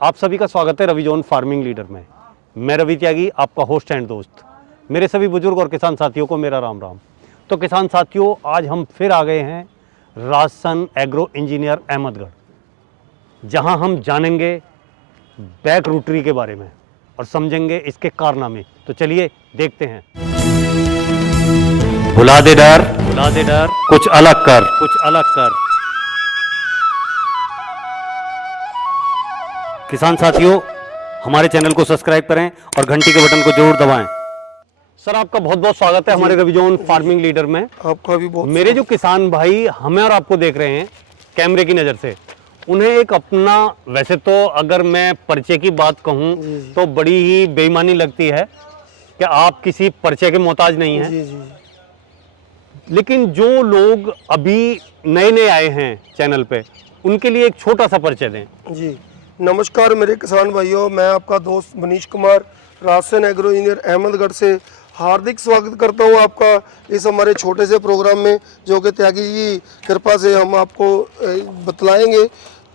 आप सभी का स्वागत है रवि जोन फार्मिंग लीडर में। मैं रवि त्यागी, आपका होस्ट एंड दोस्त। मेरे सभी बुजुर्ग और किसान साथियों को मेरा राम राम। तो किसान साथियों, आज हम फिर आ गए हैं राजसन एग्रो इंजीनियर अहमदगढ़, जहां हम जानेंगे बैक रूटरी के बारे में और समझेंगे इसके कारनामे। तो चलिए देखते हैं। भुला दे डर, कुछ अलग कर। किसान साथियों, हमारे चैनल को सब्सक्राइब करें और घंटी के बटन को जरूर दबाएं। सर, आपका बहुत बहुत स्वागत है हमारे रवि जोन फार्मिंग लीडर में। आपका भी बहुत। मेरे जो किसान भाई हमें और आपको देख रहे हैं कैमरे की नज़र से, उन्हें एक अपना, वैसे तो अगर मैं परिचय की बात कहूं तो बड़ी ही बेईमानी लगती है कि आप किसी परिचय के मोहताज नहीं हैं। जी। लेकिन जो लोग अभी नए नए आए हैं चैनल पे, उनके लिए एक छोटा सा परिचय दें। जी, नमस्कार मेरे किसान भाइयों, मैं आपका दोस्त मनीष कुमार, राजसन एग्रो इंजीनियर अहमदगढ़ से हार्दिक स्वागत करता हूं आपका इस हमारे छोटे से प्रोग्राम में, जो कि त्यागी की कृपा से हम आपको बतलाएंगे।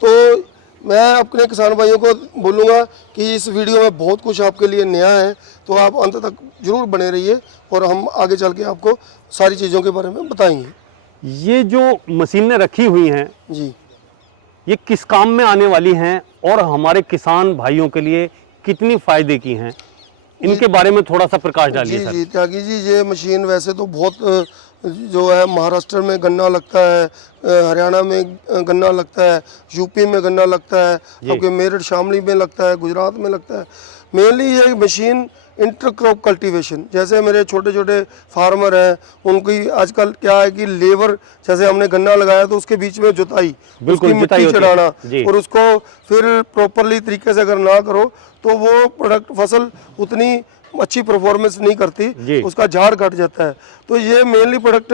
तो मैं अपने किसान भाइयों को बोलूँगा कि इस वीडियो में बहुत कुछ आपके लिए नया है, तो आप अंत तक जरूर बने रहिए और हम आगे चल के आपको सारी चीज़ों के बारे में बताएंगे। ये जो मशीनें रखी हुई हैं जी, ये किस काम में आने वाली हैं और हमारे किसान भाइयों के लिए कितनी फायदे की हैं, इनके बारे में थोड़ा सा प्रकाश डालिए सर। जी त्यागी जी, ये मशीन वैसे तो बहुत जो है महाराष्ट्र में गन्ना लगता है, हरियाणा में गन्ना लगता है, यूपी में गन्ना लगता है, आपके मेरठ शामली में लगता है, गुजरात में लगता है। मेनली ये मशीन इंटरक्रॉप कल्टीवेशन, जैसे मेरे छोटे छोटे फार्मर हैं, उनकी आजकल क्या है कि लेबर, जैसे हमने गन्ना लगाया तो उसके बीच में जुताई, उसकी मिट्टी चढ़ाना और उसको फिर प्रॉपरली तरीके से अगर ना करो तो वो प्रोडक्ट फसल उतनी अच्छी परफॉर्मेंस नहीं करती, उसका झाड़ कट जाता है। तो ये मेनली प्रोडक्ट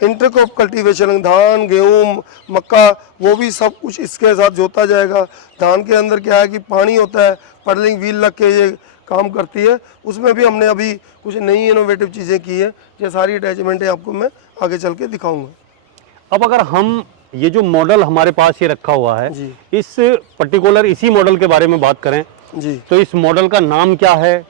इंटरक्रॉप कल्टीवेशन, धान गेहूँ मक्का वो भी सब कुछ इसके साथ जोता जाएगा। धान के अंदर क्या है कि पानी होता है, पडलिंग व्हील लग के ये काम करती है, उसमें भी हमने अभी कुछ नई इनोवेटिव चीज़ें की है। ये सारी अटैचमेंट है, आपको मैं आगे चल के दिखाऊंगा। अब अगर हम ये जो मॉडल हमारे पास ये रखा हुआ है, इस पर्टिकुलर इसी मॉडल के बारे में बात करें जी, तो इस मॉडल का नाम क्या है?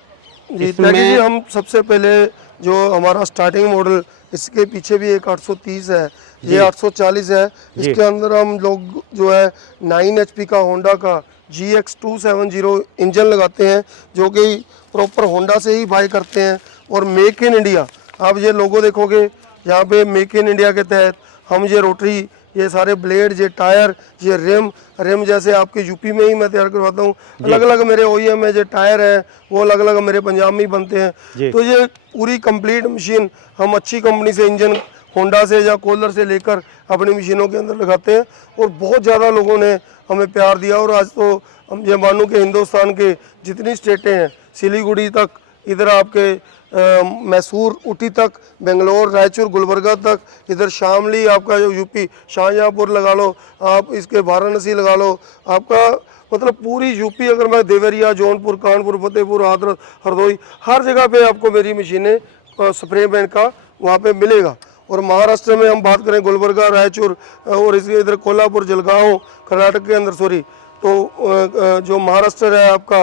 जी हम सबसे पहले जो हमारा स्टार्टिंग मॉडल, इसके पीछे भी एक 830 है, ये 840 है। इसके अंदर हम लोग जो है 9 HP का होंडा का GX270 इंजन लगाते हैं, जो कि प्रॉपर होंडा से ही बाय करते हैं। और मेक इन इंडिया, आप ये लोगो देखोगे यहाँ पे, मेक इन इंडिया के तहत हम ये रोटरी, ये सारे ब्लेड, ये टायर, ये रेम जैसे आपके यूपी में ही मैं तैयार करवाता हूँ। अलग अलग मेरे OEM में जो टायर हैं वो अलग अलग मेरे पंजाब में ही बनते हैं। तो ये पूरी कंप्लीट मशीन हम अच्छी कंपनी से, इंजन होंडा से या कोलर से लेकर अपनी मशीनों के अंदर लगाते हैं। और बहुत ज़्यादा लोगों ने हमें प्यार दिया, और आज तो हम ये मानो कि हिंदुस्तान के जितनी स्टेटें हैं, सिलीगुड़ी तक, इधर आपके मैसूर ऊटी तक, बेंगलोर, रायचूर, गुलबर्गा तक, इधर शामली, आपका जो यूपी शाहजहाँपुर लगा लो, आप इसके वाराणसी लगा लो, आपका मतलब पूरी यूपी, अगर मैं देवरिया, जौनपुर, कानपुर, फतेहपुर, हाथरस, हरदोई, हर जगह पे आपको मेरी मशीनें स्प्रे पेंट का वहाँ पे मिलेगा। और महाराष्ट्र में हम बात करें, गुलबर्गा, रायचूर और इसके इधर कोल्हापुर, जलगांव, कर्नाटक के अंदर, सॉरी, तो जो महाराष्ट्र है आपका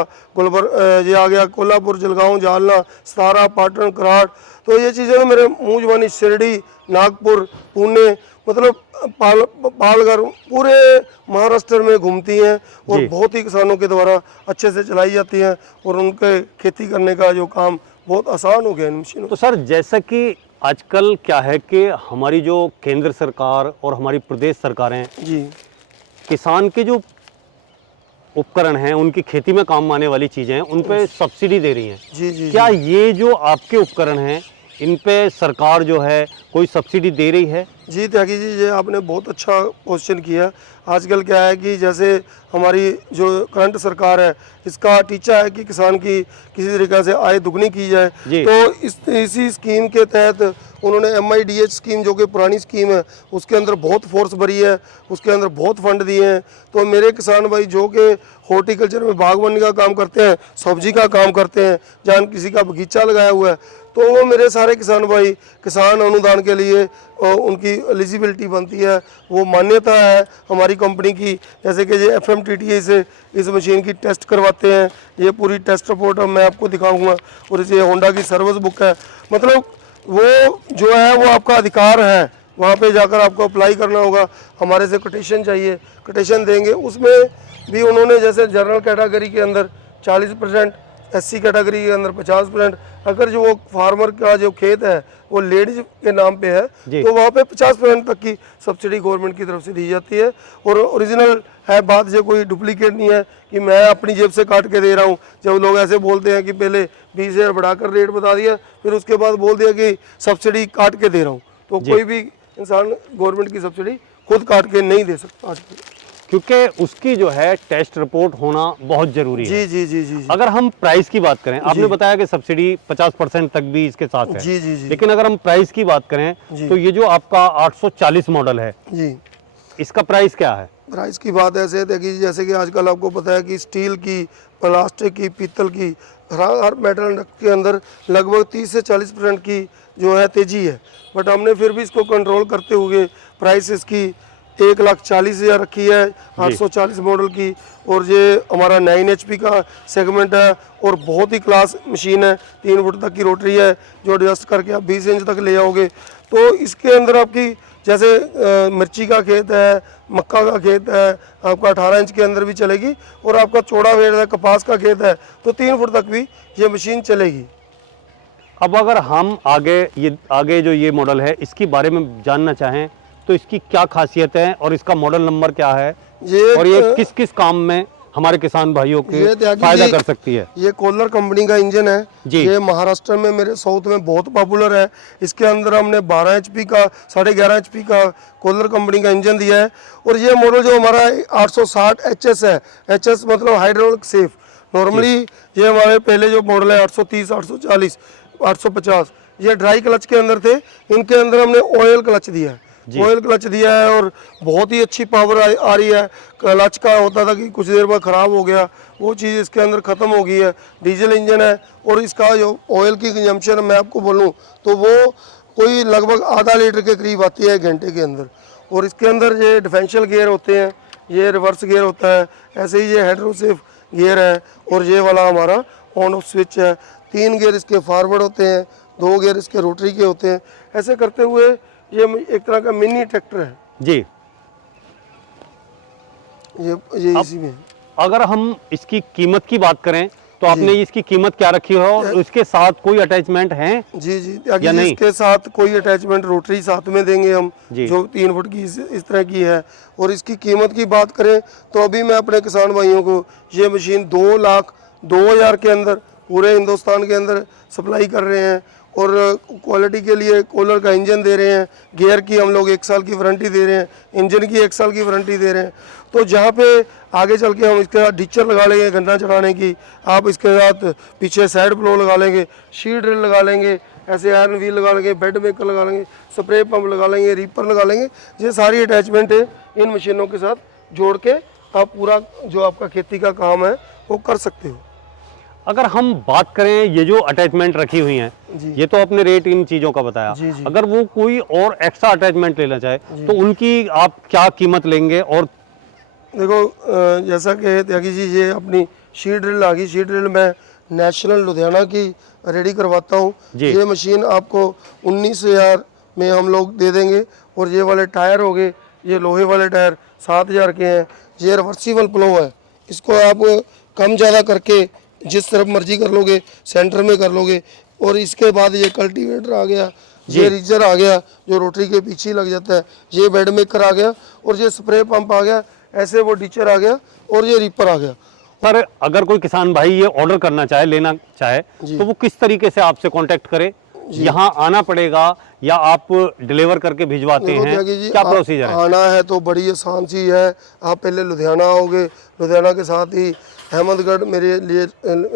ये आ गया कोल्हापुर, जलगांव, जालना, सतारा, पाटन, कराड़। तो ये चीज़ें मेरे मुँह जुबानी शिरडी, नागपुर, पुणे, मतलब पालघर, पूरे महाराष्ट्र में घूमती हैं और बहुत ही किसानों के द्वारा अच्छे से चलाई जाती हैं, और उनके खेती करने का जो काम बहुत आसान हो गया इन मशीनों। तो सर, जैसा कि आजकल क्या है कि हमारी जो केंद्र सरकार और हमारी प्रदेश सरकारें जी, किसान के जो उपकरण हैं, उनकी खेती में काम आने वाली चीज़ें हैं, उन पे सब्सिडी दे रही हैं। जी, क्या ये जो आपके उपकरण हैं, इन पे सरकार जो है कोई सब्सिडी दे रही है? जी त्यागी जी, ये आपने बहुत अच्छा क्वेश्चन किया। आजकल क्या है कि जैसे हमारी जो करंट सरकार है, इसका टीचा है कि किसान की किसी तरीके से आय दुगनी की जाए। तो इसी स्कीम के तहत उन्होंने MIDH स्कीम, जो कि पुरानी स्कीम है, उसके अंदर बहुत फोर्स भरी है, उसके अंदर बहुत फंड दिए हैं। तो मेरे किसान भाई जो कि हॉर्टिकल्चर में बागवानी का काम करते हैं, सब्जी का काम करते हैं, जहाँ किसी का बगीचा लगाया हुआ है, तो वो मेरे सारे किसान भाई किसान अनुदान के लिए उनकी एलिजिबिलिटी बनती है, वो मान्यता है हमारी कंपनी की। जैसे कि ये FMTTA से इस मशीन की टेस्ट करवाते हैं, ये पूरी टेस्ट रिपोर्ट मैं आपको दिखाऊंगा। और ये होंडा की सर्विस बुक है, मतलब वो जो है वो आपका अधिकार है, वहाँ पे जाकर आपको अप्लाई करना होगा। हमारे से कोटेशन चाहिए, कोटेशन देंगे। उसमें भी उन्होंने जैसे जनरल कैटेगरी के अंदर 40%, SC कैटेगरी के अंदर 50%, अगर जो वो फार्मर का जो खेत है वो लेडीज के नाम पे है तो वहाँ पे 50% तक की सब्सिडी गवर्नमेंट की तरफ से दी जाती है। और ओरिजिनल है बात, जो कोई डुप्लीकेट नहीं है कि मैं अपनी जेब से काट के दे रहा हूँ। जब लोग ऐसे बोलते हैं कि पहले 20,000 बढ़ाकर रेट बता दिया, फिर उसके बाद बोल दिया कि सब्सिडी काट के दे रहा हूँ, तो कोई भी इंसान गवर्नमेंट की सब्सिडी खुद काट के नहीं दे सकता, क्योंकि उसकी जो है टेस्ट रिपोर्ट होना बहुत जरूरी है। जी। अगर हम प्राइस की बात करें, आपने बताया कि सब्सिडी 50% तक भी इसके साथ है। जी। लेकिन अगर हम प्राइस की बात करें तो ये जो आपका 840 मॉडल है जी, इसका प्राइस क्या है? प्राइस की बात ऐसे है कि जैसे कि आजकल आपको पता है कि स्टील की, प्लास्टिक की, पीतल की, हर मेटल के अंदर लगभग 30 से 40% की जो है तेजी है। बट हमने फिर भी इसको कंट्रोल करते हुए प्राइस इसकी 1,40,000 रखी है, 840 मॉडल की। और ये हमारा 9 HP का सेगमेंट है और बहुत ही क्लास मशीन है। 3 फुट तक की रोटरी है जो एडजस्ट करके आप 20 इंच तक ले आओगे। तो इसके अंदर आपकी जैसे मिर्ची का खेत है, मक्का का खेत है, आपका 18 इंच के अंदर भी चलेगी। और आपका चौड़ा वेड़ है, कपास का खेत है, तो 3 फुट तक भी ये मशीन चलेगी। अब अगर हम आगे जो ये मॉडल है इसके बारे में जानना चाहें तो इसकी क्या खासियत है और इसका मॉडल नंबर क्या है और ये किस किस काम में हमारे किसान भाइयों के फायदा कर सकती है? ये कोलर कंपनी का इंजन है जी। ये महाराष्ट्र में, मेरे साउथ में बहुत पॉपुलर है। इसके अंदर हमने 12 HP का, 11.5 HP का कोलर कंपनी का इंजन दिया है। और ये मॉडल जो हमारा 860 HS है, HS मतलब हाइड्रोलिक सेफ। नॉर्मली ये हमारे पहले जो मॉडल है 830, 840, 850 ये ड्राई क्लच के अंदर थे। इनके अंदर हमने ऑयल क्लच दिया है, ऑयल क्लच दिया है और बहुत ही अच्छी पावर आ रही है। क्लच का होता था कि कुछ देर बाद ख़राब हो गया, वो चीज़ इसके अंदर ख़त्म हो गई है। डीजल इंजन है और इसका जो ऑयल की कंजम्पशन मैं आपको बोलूँ तो वो कोई लगभग आधा लीटर के करीब आती है 1 घंटे के अंदर। और इसके अंदर ये डिफरेंशियल गियर होते हैं, ये रिवर्स गियर होता है, ऐसे ही ये हेड्रोसेफ गियर है। और ये वाला हमारा ऑन ऑफ स्विच है। 3 गियर इसके फॉरवर्ड होते हैं, 2 गियर इसके रोटरी के होते हैं। ऐसे करते हुए ये एक तरह का मिनी ट्रैक्टर है जी। ये इसी में। अगर हम इसकी कीमत की बात करें तो आपने इसकी कीमत क्या रखी है और उसके साथ कोई अटैचमेंट है? जी या नहीं? इसके साथ कोई अटैचमेंट रोटरी साथ में देंगे हम, जो 3 फुट की इस तरह की है। और इसकी कीमत की बात करें तो अभी मैं अपने किसान भाइयों को ये मशीन 2,02,000 के अंदर पूरे हिंदुस्तान के अंदर सप्लाई कर रहे हैं। और क्वालिटी के लिए कोलर का इंजन दे रहे हैं, गियर की हम लोग 1 साल की वारंटी दे रहे हैं, इंजन की 1 साल की वारंटी दे रहे हैं। तो जहाँ पे आगे चल के हम इसके साथ डिचर लगा लेंगे गन्ना चढ़ाने की, आप इसके साथ पीछे साइड प्लो लगा लेंगे, शीट ड्रिल लगा लेंगे, ऐसे आयरन व्हील लगा लेंगे, बेड मेकर लगा लेंगे, स्प्रे पंप लगा लेंगे, रीपर लगा लेंगे। ये सारी अटैचमेंट है इन मशीनों के साथ जोड़ के आप पूरा जो आपका खेती का काम है वो कर सकते हो। अगर हम बात करें ये जो अटैचमेंट रखी हुई हैं, ये तो आपने रेट इन चीज़ों का बताया। जी। अगर वो कोई और एक्स्ट्रा अटैचमेंट लेना चाहे तो उनकी आप क्या कीमत लेंगे? और देखो जैसा कि त्यागी जी ये अपनी शीट ड्रिल आ गई, शीट ड्रिल मैं नेशनल लुधियाना की रेडी करवाता हूँ। ये मशीन आपको 19,000 में हम लोग दे देंगे। और ये वाले टायर हो गए, ये लोहे वाले टायर 7,000 के हैं। ये रिवर्सिबल प्लो है, इसको आप कम ज़्यादा करके जिस तरफ मर्जी कर लोगे, सेंटर में कर लोगे। और इसके बाद ये कल्टीवेटर आ गया, ये रीजर आ गया जो रोटरी के पीछे लग जाता है, ये बेड मेकर आ गया और ये स्प्रे पंप आ गया, ऐसे वो डीचर आ गया और ये रीपर आ गया। पर अगर कोई किसान भाई ये ऑर्डर करना चाहे, लेना चाहे तो वो किस तरीके से आपसे कांटेक्ट करे? यहाँ आना पड़ेगा या आप डिलीवर करके भिजवाते हैं? क्या प्रोसीजर है? आना है तो बड़ी आसान सी है, आप पहले लुधियाना आओगे, लुधियाना के साथ ही अहमदगढ़ मेरे लिए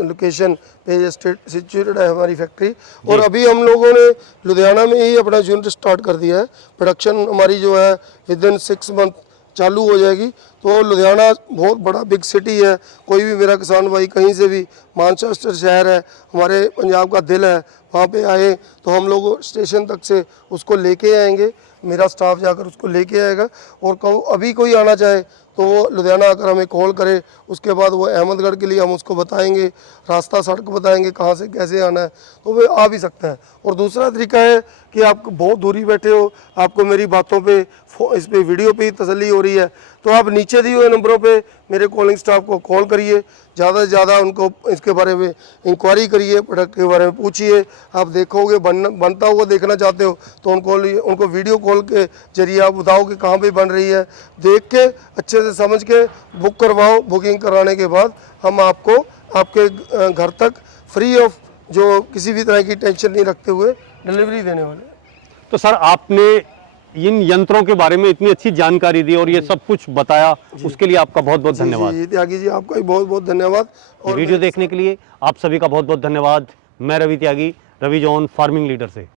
लोकेशन पे सिचुएटेड है हमारी फैक्ट्री। और अभी हम लोगों ने लुधियाना में ही अपना यूनिट स्टार्ट कर दिया है। प्रोडक्शन हमारी जो है विदिन 6 मंथ चालू हो जाएगी तो लुधियाना बहुत बड़ा बिग सिटी है। कोई भी मेरा किसान भाई कहीं से भी, मैनचेस्टर शहर है हमारे पंजाब का दिल है, वहाँ पे आए तो हम लोग स्टेशन तक से उसको लेके आएंगे, मेरा स्टाफ जाकर उसको लेके आएगा। और अभी कोई आना चाहे तो वो लुधियाना आकर हमें कॉल करे, उसके बाद वो अहमदगढ़ के लिए हम उसको बताएंगे, रास्ता सड़क बताएंगे कहाँ से कैसे आना है, तो वे आ भी सकते हैं। और दूसरा तरीका है कि आप बहुत दूरी बैठे हो, आपको मेरी बातों पे इस पे वीडियो पे ही तसल्ली हो रही है, तो आप नीचे दिए हुए नंबरों पे मेरे कॉलिंग स्टाफ को कॉल करिए, ज़्यादा से ज़्यादा उनको इसके बारे में इंक्वायरी करिए, प्रोडक्ट के बारे में पूछिए। आप देखोगे बनता हुआ देखना चाहते हो तो उनको वीडियो कॉल के जरिए आप बताओ कि कहाँ पे बन रही है, देख के अच्छे से समझ के बुक करवाओ। बुकिंग कराने के बाद हम आपको आपके घर तक फ्री ऑफ, जो किसी भी तरह की टेंशन नहीं रखते हुए, डिलीवरी देने वाले हैं। तो सर आपने इन यंत्रों के बारे में इतनी अच्छी जानकारी दी और ये सब कुछ बताया, उसके लिए आपका बहुत बहुत धन्यवाद। जी त्यागी जी, आपका भी बहुत बहुत धन्यवाद। ये वीडियो देखने के लिए आप सभी का बहुत बहुत धन्यवाद। मैं रवि त्यागी, रवि जॉन फार्मिंग लीडर से।